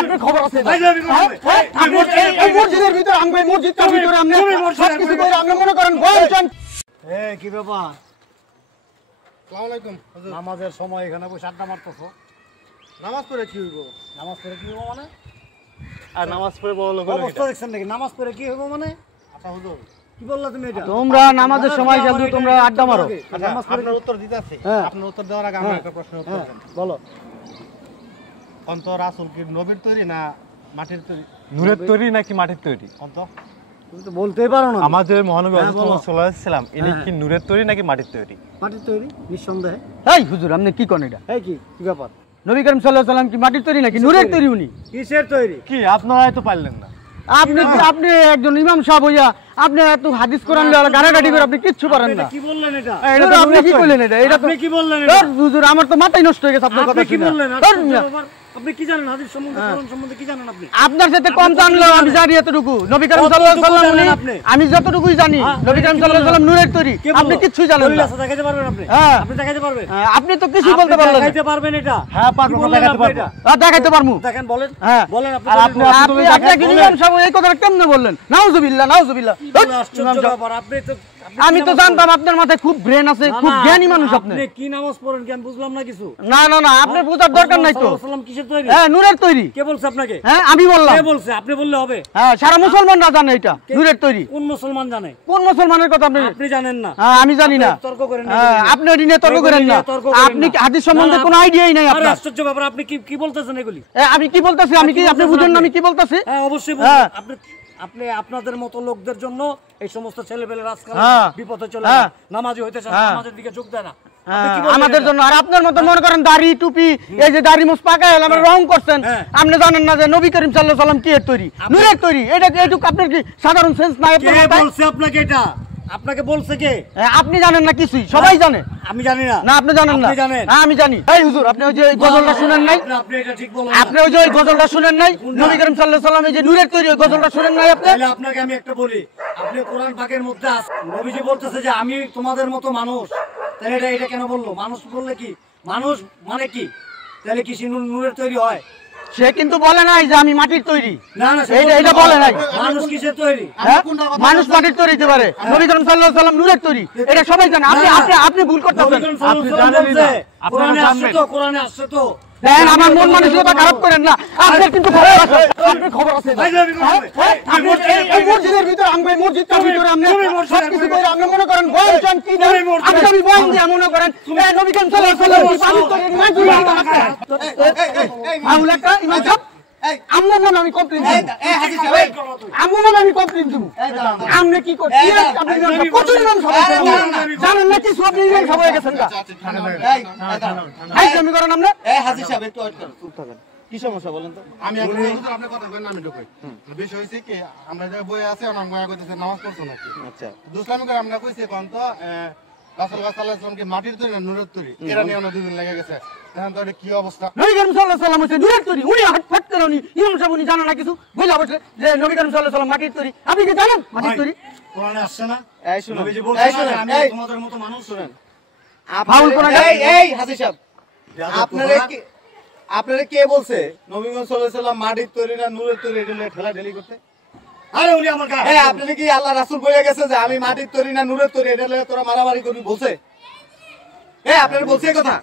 আপনি খবর আছে আপনি এই মসজিদের ভিতরে আমি মসজিদের ভিতরে আপনি সবকিছু করে আপনি মনে করেন বলছেন কি ব্যাপার? আসসালামু আলাইকুম হুজুর। নামাজের সময় এখানে বসে আড্ডা মারতেছো। নামাজ পড়ে কি হইব? নামাজ পড়ে কি হইব মানে? আর নামাজ পড়ে বড় লোক হলো অবস্থা দেখছেন নাকি? নামাজ পড়ে কি হইব মানে? আচ্ছা হুজুর, কি বললা তুমি এটা? তোমরা নামাজের সময় কিন্তু তোমরা আড্ডা মারো। আচ্ছা আপনার উত্তর দিতে আছে। আপনার উত্তর দেওয়ার আগে আমার একটা প্রশ্ন উত্তর দেন। বলো। অন্ত রাসূল কি নবীর তৈরি না মাটির তৈরি? নূরের তৈরি নাকি মাটির তৈরি? অন্ত তুমি তো বলতেই পারো না। আমাদের মহানবী হ্যাঁ, হযরত বলো। মুহাম্মদ সাল্লাল্লাহু আলাইহি সাল্লাম ইনি কি নূরের তৈরি নাকি মাটির তৈরি? মাটির তৈরি নিঃসন্দেহে। এই হুজুর আপনি কি কোন এটা? এই কি ব্যাপার? নবী করিম সাল্লাল্লাহু আলাইহি সাল্লাম কি মাটির তৈরি নাকি নূরের তৈরি উনি? কিসের তৈরি? কি আপনারাই তো পারলেন না। আপনি একজন ইমাম সাহেব হইয়া আপনি এত হাদিস কোরআন লওয়া গাড়াগাড়ি করে আপনি কিচ্ছু পারেন না। কি বললেন এটা? এটা তো আপনি কি কইলেন এটা? এটা তো আপনি কি বললেন এটা? হুজুর আমার তো মাথায় নষ্ট হয়ে গেছে আপনার কথা আপনি কি শুনে। বললেন? ধর, আপনি কি জানেন হাদিস সম্বন্ধে, কোরআন সম্বন্ধে কি জানেন আপনি? আপনার সাথে কম জানলো আমি জানি এতটুকু। নবী করিম সাল্লাল্লাহু আলাইহি সাল্লাম জানেন উনি আপনি? আমি যতটুকুই জানি নবী করিম সাল্লাল্লাহু আলাইহি সাল্লাম নূরের তৈরি। কে বলল? আপনি কিচ্ছুই জানেন দলিল না। আছে, দেখাইতে পারবেন আপনি? হ্যাঁ। আপনি দেখাইতে পারবেন? আপনি তো কিছু বলতে পারলেন না। দেখাইতে পারবেন এটা? হ্যাঁ পারবো, কি বললেন দেখাতে আপনি পারবো। এটা? দেখাইতে পারমু। দেখেন, বলেন। হ্যাঁ। বলেন আপনি। আর দলিল বলেন। আপনি আপনি ইমাম সাহেব এই কথাটা কেমনে বললেন? নাউজুবিল্লাহ নাউজুবিল্লাহ। বলে আশ্চর্য ব্যাপার, আপনি তো আমি তো জানতাম আপনার মাথায় খুব ব্রেন আছে, খুব জ্ঞানী মানুষ আপনি। আপনি কি নামাজ পড়েন কি আমি বুঝলাম না কিছু। না না না আপনি বোঝার দরকার নাই তো। সাল্লাল্লাহু আলাইহি ওয়াসাল্লাম কিসের তৈরি? হ্যাঁ নূরের তৈরি। কে বলছে আপনাকে? হ্যাঁ আমি বললাম। কে বলছে? আপনি বললে হবে? হ্যাঁ সারা মুসলমানরা জানে এটা নূরের তৈরি। কোন মুসলমান জানে? কোন মুসলমানের কথা আপনি? আপনি জানেন না। হ্যাঁ আমি জানি না। আপনি তর্ক করেন না। হ্যাঁ আপনি ওই নিয়ে তর্ক করেন না। আপনি কি হাদিস সম্বন্ধে কোনো আইডিয়াই নাই আরে আপনার। আশ্চর্য ব্যাপার, আপনি কি কি বলতেছেন এগুলি? আমি কি বলতাছি? আমি কি আপনি বুঝেন না আমি কি বলতাছি? হ্যাঁ অবশ্যই হ্যাঁ। বুঝুন। আপনি আপনি আপনাদের মতো লোকদের জন্য এই সমস্ত ছেলেপেলে রাজকাল হ্যাঁ। বিপদে চলে হ্যাঁ। যায়। নামাজি হইতে চায় না, হ্যাঁ। নামাজের দিকে যোগ দেয় না। আপনি কি হ্যাঁ, বললেন আমাদের এটা? জন্য। আর আপনার মতো মনে করেন দাড়ি টুপি এই যে দাড়ি মুছ পাকায় আমরা রং করছেন। হ্যাঁ। আপনি জানেন না যে নবী করিম সাল্লাল্লাহু আলাইহি সাল্লাম কি এর তৈরি? নূরের তৈরি। এটা এটুকু আপনার কি সাধারণ সেন্স নাই আপনার কে মাথায়? বলছে আপনাকে এটা? আপনাকে বলছে কে? আপনি জানেন না কিছুই, সবাই জানে। আমি জানি না। না আপনি জানেন না। আপনি জানেন। হ্যাঁ আমি জানি। এই হুজুর আপনি ওই যে এই গজলটা শুনেন নাই? আপনি এটা ঠিক বলেন। আপনি ওই যে ওই গজলটা শুনেন নাই? নবী করিম সাল্লাল্লাহু আলাইহি সাল্লাম এই যে নূরের তৈরি ওই গজলটা শুনেন নাই আপনি? তাহলে আপনাকে আমি একটা বলি, আপনি কোরআন পাকের মধ্যে আছে নবীজি বলতেছে যে আমি তোমাদের মতো মানুষ। তাহলে এটা কেন বললো? মানুষ বললে কি মানুষ মানে কি? তাহলে কি সে নূরের তৈরি হয়? সে কিন্তু বলে নাই যে আমি মাটির তৈরি। না না, সে এটা বলে নাই। মানুষ কিসের তৈরি? হ্যাঁ? মানুষ মাটির তৈরি হতে পারে, নবী করিম সাল্লাল্লাহু আলাইহি সাল্লাম নূরের তৈরি। এটা সবাই জানে। আপনি ভুল করতেছেন। আপনি জানেন না। কোরআনে আসছে তো, কোরআনে আসছে তো। দেখেন আমার মন মানসিকতা খারাপ করেন না। আপনার কিন্তু খবর আছে। আপনার খবর আছে। আপনি এই মসজিদের ভিতরে আমি মসজিদের ভিতরে আপনি সবকিছু করে আপনি মনে করেন বলছেন কি না? আমি বলেন যে মনে করেন এই নবী করিম সাল্লাল্লাহু আলাইহি সাল্লাম পানি করে মাঝুল আউলা কা ইমাম সাহেব আমনে নাম আমি কমপ্লেইন দেব। আমনে নাম আমি কমপ্লেইন দেব। আমনে কি করছেন? আপনি কত নাম সবাই জানেন না কি সব নিয়ে সবাই গেছেন না। এই আমি করেন আপনি? হাজী সাহেব একটু ওয়েট করুন, চুপ থাকেন। কি সমস্যা বলেন তো? আমি হুজুর আপনি কথা কইন না, আমি ঢুকাই। বিষয় হইছে কি আমরা যে বই আছে ওনাম বয়া কইতেছে নামাজ পড়ছো নাকি? আচ্ছা দুসলামি করে আমরা কইছি কোন তো রাসূলুল্লাহ সাল্লাল্লাহু আলাইহি ওয়াসাল্লাম কি মাটির তৈরি না নূরের তৈরি? এরা নিয়ে আমরা দুদিন লেগে গেছে। এখন তো এটা কি অবস্থা? নবী করিম সাল্লাল্লাহু আলাইহি সাল্লাম হচ্ছে নূরের তৈরি। উনি হট করে উনি ইমাম সাহেব উনি জানেন না কিছু বলে বসে যে নবী করিম সাল্লাল্লাহু আলাইহি সাল্লাম মাটির তৈরি। আপনি কি জানেন মাটির তৈরি? কোরআনে আসছে না? এই শুনুন, নবীজি বলছে না আমি তোমাদের মতো মানুষ। শুনেন ফাউল কোন এই হাজী সাহেব আপনারা কে বলছে নবী মুহাম্মদ সাল্লাল্লাহু আলাইহি ওয়াসাল্লাম মাটির তৈরি না নূরের তৈরি এটা নিয়ে ঠেলাঠেলি করতে? আরে উনি আমার গায়ে এই আপনারা কি আল্লাহ রাসূল বলে গেছে যে আমি মাটির তৈরি না নূরের তৈরি এটা নিয়ে তোরা মারামারি করবি বলছে? এই আপনারা বলছে এই কথা?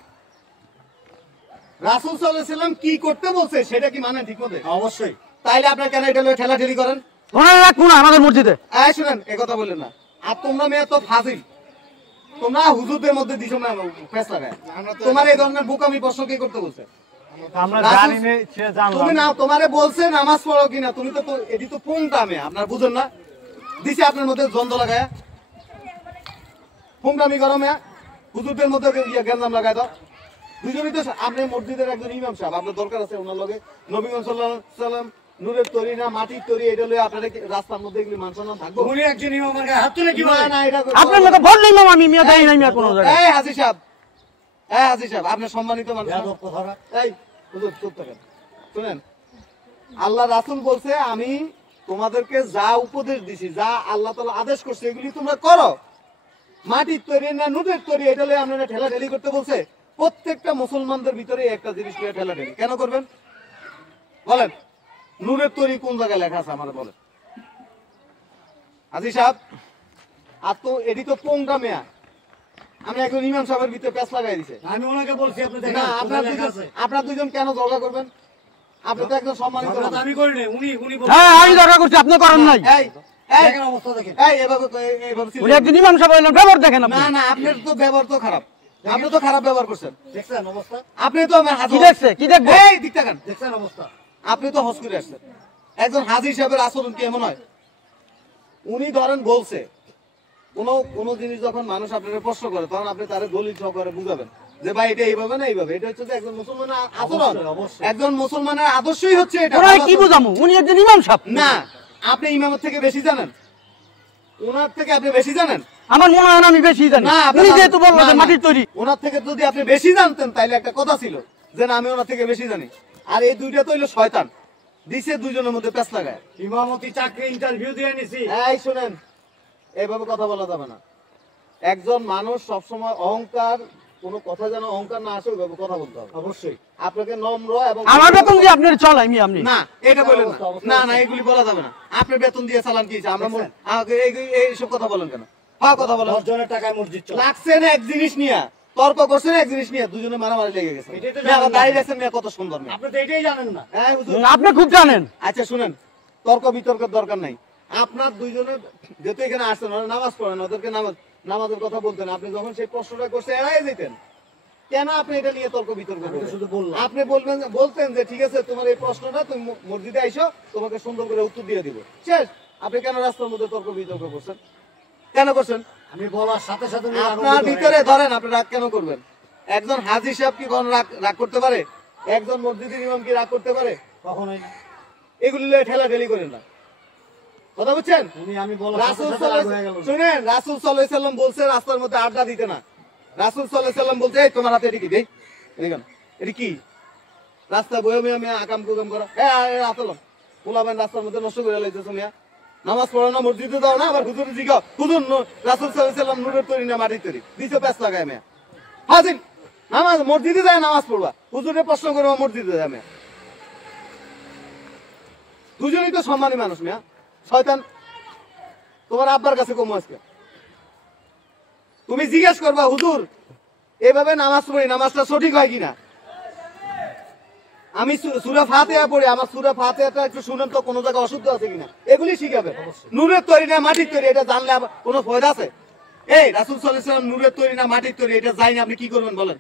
রাসূল সাল্লাল্লাহু আলাইহি ওয়াসাল্লাম কি করতে বলছে সেটা কি মানে ঠিক মতে? অবশ্যই। তাইলে আপনারা কেন এটা নিয়ে ঠেলাঠেলি করেন? ওনারা রাখুন আমাদের মসজিদে। এই শুনেন এই কথা বললেন না। আর তোমরা মেয়ে তো ফাজিল, তোমরা হুজুরদের মধ্যে দিছো না ফেস লাগায়। তোমার এই ধরনের বোকামি প্রশ্ন কে করতে বলছে? আমরা জানি না, সে জানলাম। তুমি না তোমারে বলছে নামাজ পড়ো কিনা, তুমি তো এটি তো পুংটা মেয়ে, আপনার বুঝেন না? দিছে আপনার মধ্যে দ্বন্দ্ব লাগায় পুংটামি করো মেয়া, হুজুরদের মধ্যে গ্যাঞ্জাম লাগায় দাও। দুজনই তো আপনি মসজিদের একজন ইমাম সাহেব, আপনার দরকার আছে ওনার লগে নবী মুহাম্মদ সাল্লাল্লাহু আলাইহি ওয়াসাল্লাম নূরের তৈরি না মাটির তৈরি এটা লয়ে আপনারা রাস্তার মধ্যে এগুলি মান সম্মান থাকবো? উনি একজন ইমামের গায়ে হাত তুলে কি না বলে? না এটা আপনার মতো বললে ইমাম আমি মিয়া দেই নাই মিয়া কোনো জায়গায়। এই হাজী সাহেব, এই হাজী সাহেব আপনি সম্মানিত মানুষ। এই হুজুর চুপ থাকেন। শুনেন আল্লাহ রাসূল বলছে আমি তোমাদেরকে যা উপদেশ দিছি, যা আল্লাহ তাআলা আদেশ করছে এগুলি তোমরা করো। মাটির তৈরি না নূরের তৈরি এটা লয়ে আপনারা ঠেলাঠেলি করতে বলছে? প্রত্যেকটা মুসলমানদের ভিতরে একটা জিনিস নিয়ে ঠেলাঠেলি কেন করবেন? বলেন নূরের তৈরি কোন জায়গায় লেখা আছে আমার বলেন আজি সাহেব। আর তো এটি তো পোংটা মেয়া, আমি একজন ইমাম সাহেবের ভিতরে প্যাঁচ লাগাই দিছে। আমি ওনাকে বলছি আপনি না আপনার দুজন কেন ঝগড়া করবেন? আপনি তো একজন সম্মানিত মানুষ। আমি করি নাই, উনি উনি হ্যাঁ আমি দরকার করছি, আপনি করেন নাই। এই এই দেখেন অবস্থা দেখেন। এই এভাবে ছিল। উনি একজন ইমাম সাহেব হইলেন, ব্যবহার দেখেন আপনি। না না আপনার তো ব্যবহার তো খারাপ, আপনি তো খারাপ ব্যবহার করছেন। দেখছেন অবস্থা, আপনি তো আমার কি দেখছে, কি দেখবো? এই দিকটা কেন? দেখছেন অবস্থা। আপনি তো হজ করে আসছেন, একজন হাজী সাহেবের আচরণ কি এমন হয়? উনি ধরেন বলছে কোন জিনিস যখন মানুষ আপনাকে প্রশ্ন করে তখন আপনি তার দলিল সহকারে বুঝাবেন যে ভাই এটা এইভাবে না এইভাবে, এটা হচ্ছে যে একজন মুসলমানের আচরণ, অবশ্যই, অবশ্যই। একজন মুসলমানের আদর্শই হচ্ছে এটা। ওরা কি বুঝামু, উনি একজন ইমাম সাহেব। না আপনি ইমামের থেকে বেশি জানেন, ওনার থেকে আপনি বেশি জানেন। আমার মনে হয় না আমি বেশি জানি। না আপনি উনি যেহেতু বললো যে মাটির তৈরি, ওনার থেকে যদি আপনি বেশি জানতেন তাইলে একটা কথা ছিল যে না আমি ওনার থেকে বেশি জানি। আর এই দুইটা তো হইলো শয়তান, দিছে দুজনের মধ্যে প্যাঁচ লাগায়। ইমামতি চাকরি ইন্টারভিউ দিয়ে নিছি। এই শুনেন, এইভাবে কথা বলা যাবে না। একজন মানুষ সবসময় অহংকার, কোনো কথা যেন অহংকার না আসে ওইভাবে কথা বলতে হবে। অবশ্যই আপনাকে নম্র এবং আমার বেতন দিয়ে আপনার চলাই মি আপনি। না এটা বলেন না, না না এগুলি বলা যাবে না। আপনি বেতন দিয়ে চালান কি আমরা আমাকে এইসব কথা বলেন কেন? হ্যাঁ কথা বলেন। 10 জনের টাকায় মসজিদ চলে। লাগছে না এক জিনিস নিয়ে, তর্ক করছেন এক জিনিস নিয়ে, দুজনে মারামারি লেগে গেছে। এটাই তো মেয়ে আবার জানেন না। দাঁড়িয়ে গেছেন, মেয়ে কত সুন্দর মেয়ে। আপনি তো এটাই জানেন না। হ্যাঁ হুজুর। আপনি খুব জানেন। আচ্ছা শুনেন, তর্ক বিতর্কের দরকার নাই। আপনার দুইজনের যেহেতু এখানে আসছেন, ওরা নামাজ পড়েন, ওদেরকে নামাজের কথা বলতেন, আপনি যখন সেই প্রশ্নটা করছে এড়াই যেতেন কেন? আপনি এটা নিয়ে তর্ক বিতর্ক আমি তো করবেন? শুধু বললাম। আপনি বলতেন যে ঠিক আছে তোমার এই প্রশ্নটা তুমি মসজিদে আইসো, তোমাকে সুন্দর করে উত্তর দিয়ে দিব, শেষ। আপনি কেন রাস্তার মধ্যে তর্ক বিতর্ক করছেন? কেন করছেন? আমি বলার সাথে সাথে উনি আপনার আনন্দিত ভিতরে হয়ে ধরেন আপনি রাগ কেন করবেন? একজন হাজী সাহেব কি কোন রাগ করতে পারে? একজন মসজিদের ইমাম কি রাগ করতে পারে? কখনোই না। এগুলি ঠেলা ঠেলি করেন না, কথা বুঝছেন? আমি বলার সাথে রাসূল সাথে রাগ হয়ে গেল। শুনেন, রাসূল সাল্লাল্লাহু আলাইহি সাল্লাম বলছে রাস্তার মধ্যে আড্ডা দিতে না। রাসূল সাল্লাল্লাহু আলাইহি সাল্লাম বলছে এই তোমার হাতে এটি কি দেই, দেখেন এটি কি? রাস্তা বয়ে মিয়া আকাম কুকাম করা, আসলাম পোলাবেন রাস্তার মধ্যে নষ্ট করে লাইতেছো মিয়া। নামাজ পড়ো না, মসজিদে দাও না, আবার হুজুরে জিগাও হুজুর রাসূল সাল্লাল্লাহু আলাইহি সাল্লাম নূরের তৈরি না মাটির তৈরি, দিছে প্যাঁচ লাগায় মিয়া। হাজির নামাজ মসজিদে যায় নামাজ পড়বা, হুজুরে প্রশ্ন করবা মসজিদে যায় মিয়া। দুজনেই তো সম্মানী মানুষ মিয়া। শয়তান তোমার আব্বার কাছে কম আজকে তুমি জিজ্ঞেস করবা হুজুর এভাবে নামাজ পড়ি, নামাজটা সঠিক হয় কিনা? আমি সূরা ফাতিহা পড়ি, আমার সূরা ফাতিহাটা একটু শুনেন তো, কোনো জায়গায় অশুদ্ধ আছে কিনা, এগুলি শিখাবে। নূরের তৈরি না মাটির তৈরি এটা জানলে আবার কোনো ফায়দা আছে? এই রাসূল সাল্লাল্লাহু আলাইহি ওয়াসাল্লাম নূরের তৈরি না মাটির তৈরি এটা জানি না, আপনি কি করবেন বলেন?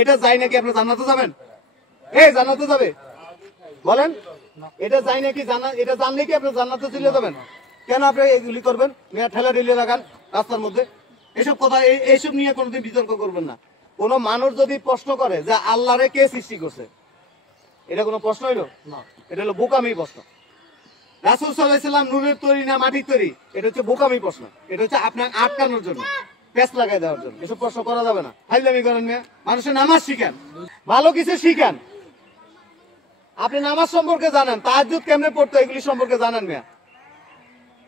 এটা যাই নাকি আপনি জান্নাতে যাবেন? এই জান্নাতে যাবে বলেন? এটা যাই নাকি এটা জানলে কি আপনি জান্নাতে চলে যাবেন? কেন আপনি এগুলি করবেন? মেয়া ঠেলা ঢেলে লাগান রাস্তার মধ্যে, এসব কথা এইসব নিয়ে কোনোদিন বিতর্ক করবেন না। কোন মানুষ যদি প্রশ্ন করে যে আল্লাহরে কে সৃষ্টি করছে, এটা কোনো প্রশ্ন হইল না, এটা হলো বোকামি প্রশ্ন। রাসূল সাল্লাল্লাহু আলাইহি ওয়াসাল্লাম নূরের তৈরি না মাটির তৈরি, এটা হচ্ছে বোকামি প্রশ্ন। এটা হচ্ছে আপনাকে আটকানোর জন্য, পেঁচ লাগাই দেওয়ার জন্য। এসব প্রশ্ন করা যাবে না। ফাইজলামি করেন না, মানুষের নামাজ শিখেন, ভালো কিছু শিখেন। আপনি নামাজ সম্পর্কে জানেন, তাহাজ্জুদ কেমনে পড়তে এগুলি সম্পর্কে জানেন মিয়া।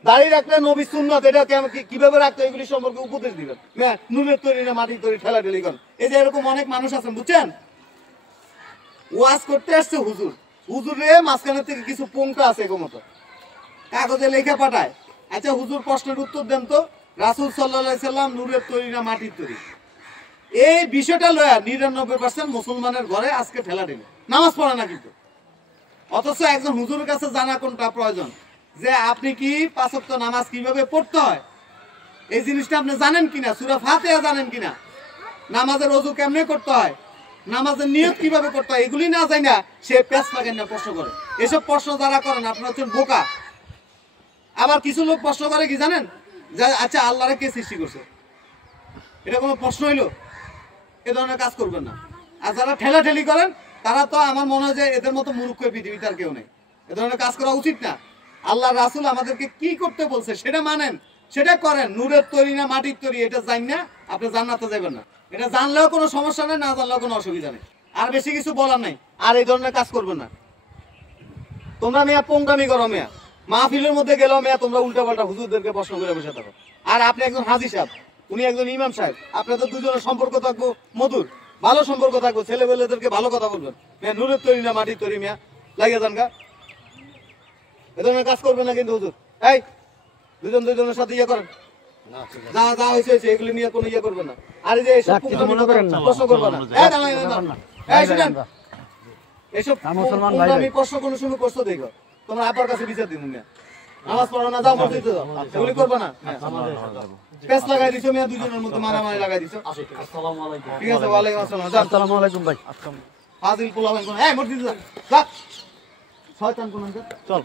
দাঁড়িয়ে রাখলে নবী সুন্নাত এটা কিভাবে রাখতে এগুলি সম্পর্কে উপদেশ দিবেন মিয়া। নূরের তৈরি না মাটির তৈরি ঠেলা ঠেলি করেন। এই যে এরকম অনেক মানুষ আছেন বুঝছেন, ওয়াজ করতে আসছে হুজুর, হুজুরে মাঝখানের থেকে কিছু পোংটা আছে এরকম মতো কাগজে লেখা পাঠায়। আচ্ছা হুজুর প্রশ্নের উত্তর দেন তো, রাসূল সাল্লাল্লাহু আলাইহি সাল্লাম নূরের তৈরি না মাটির তৈরি? এই বিষয়টা লয়া 99% মুসলমানের ঘরে আজকে ঠেলা ঠেলি, নামাজ পড়ে না কিন্তু। অথচ একজন হুজুরের কাছে জানা কোনটা প্রয়োজন, যে আপনি কি 5 ওয়াক্ত নামাজ কিভাবে পড়তে হয় এই জিনিসটা আপনি জানেন কিনা, সূরা ফাতিহা জানেন কিনা, নামাজের ওযু কেমনে করতে হয়, নামাজের নিয়ত কিভাবে করতে হয়, এগুলি না জানি না সে পেঁচ লাগেন না প্রশ্ন করে। এসব প্রশ্ন যারা করেন আপনারা হচ্ছেন বোকা। আবার কিছু লোক প্রশ্ন করে কি জানেন, যে আচ্ছা আল্লাহরে কে সৃষ্টি করছে, এটা কোনো প্রশ্ন হইলো? এ ধরনের কাজ করবেন না। আর যারা ঠেলা ঠেলি করেন তারা তো আমার মনে হয় যে এদের মতো মূর্খ পৃথিবীতে আর কেউ নেই। এ ধরনের কাজ করা উচিত না। আল্লাহ রাসূল আমাদেরকে কি করতে বলছে সেটা মানেন, সেটা করেন। নূরের তৈরি না মাটির তৈরি এটা জান না, আপনি জান্নাতে যাবেন না। এটা জানলেও কোনো সমস্যা নেই, না জানলেও কোনো অসুবিধা নেই। আর বেশি কিছু বলার নাই। আর এই ধরনের কাজ করবেন না। তোমরা মেয়া পোংটামি করো মেয়া, মাহফিলের মধ্যে গেলেও মেয়া তোমরা উল্টাপাল্টা হুজুরদেরকে প্রশ্ন করে বসে থাকো। আর আপনি একজন হাজী সাহেব, উনি একজন ইমাম সাহেব, আপনাদের দুজনের সম্পর্ক থাকবো মধুর, ভালো সম্পর্ক থাকবো, ছেলেবেলেদেরকে ভালো কথা বলবেন। মেয়া নূরের তৈরি না মাটির তৈরি মিয়া, লাগিয়ে যান গা। এ ধরনের কাজ করবে না কিন্তু হুজুর। এই দুজনের সাথে ইয়ে করেন। যা যা হয়েছে এগুলি নিয়ে কোনো ইয়ে করবে না। আর এই যে এসব প্রশ্ন করবে না। এই দাঁড়ান। এই শুনেন, এসব আমি প্রশ্ন কোনো সময় প্রশ্ন দেই গো। তোমরা আপার কাছে বিচার দিন না। নামাজ পড়ো না, যাও মসজিদে যাও, এগুলি করবে না। পেস লাগাই দিছো মিয়া, দুজনের মধ্যে মারামারি লাগাই দিছো। আসসালামু আলাইকুম। ঠিক আছে, ওয়ালাইকুম আসসালাম। আসসালামু আলাইকুম ভাই। ফাজিল পোলাপান কোন, এই মসজিদে যা, যা। শয়তান কোন, চল